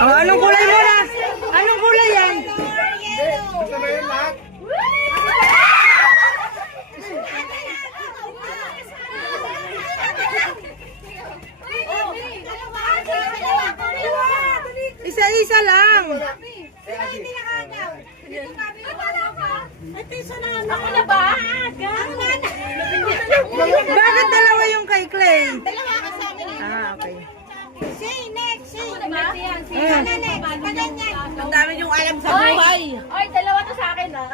Oh, anong kulay mo na? Anong kulay yan? Gusto mo yun lahat? Isa-isa lang. Ako na ba? Bakit dalawa yung kay Clay? Dalawa ka sa akin. Ah, okay. Say next, say. Next. Ang dami yung alam sa buhay. Oy, dalawa to sa akin ah.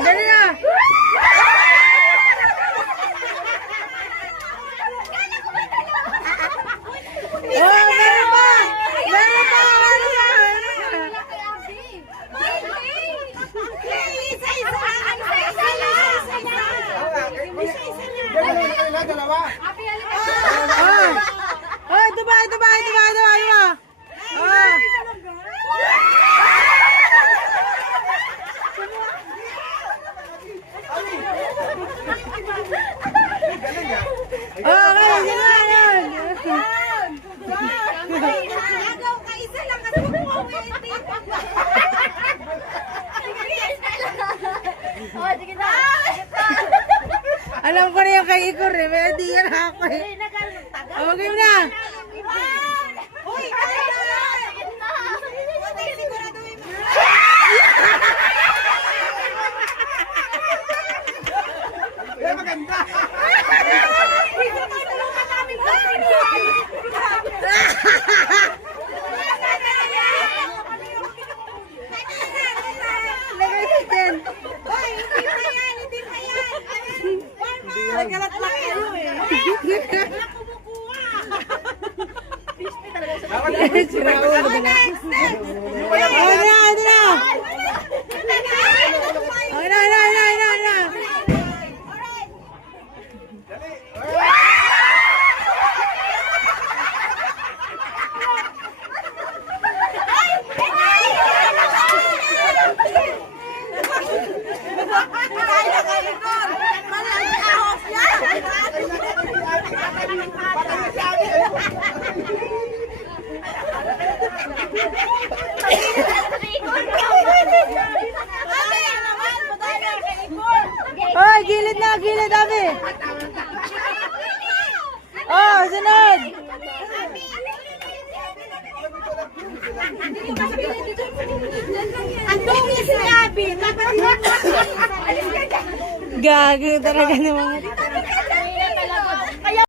Dali na. Oh, meron pa! Meron pa! Meron pa! Dalawa. Oh! Oh, ito ba? Ito ba? Ito ba? Ito ba? Ito ba? Oh! Oh, okay. Sino na yun? Agaw ka, isa lang kasi mag-uwi. Oh, sige na. Alam ko na yung kay Igor eh. May idea na ako eh. Oh, game na. Uy, siguraduhin mo. Eh, maganda. Lagay sa dyan. Uy, hindi pa yan, hindi pa yan. Nagkalat lang kayo eh. Sira ulo ba na? Oh, ito na, ito na. Oh, na, na, na, na, na. Oh, gilid na, gilid, Abi. Oh, sunod. Ang dumi si Abby. Gago talaga ng mga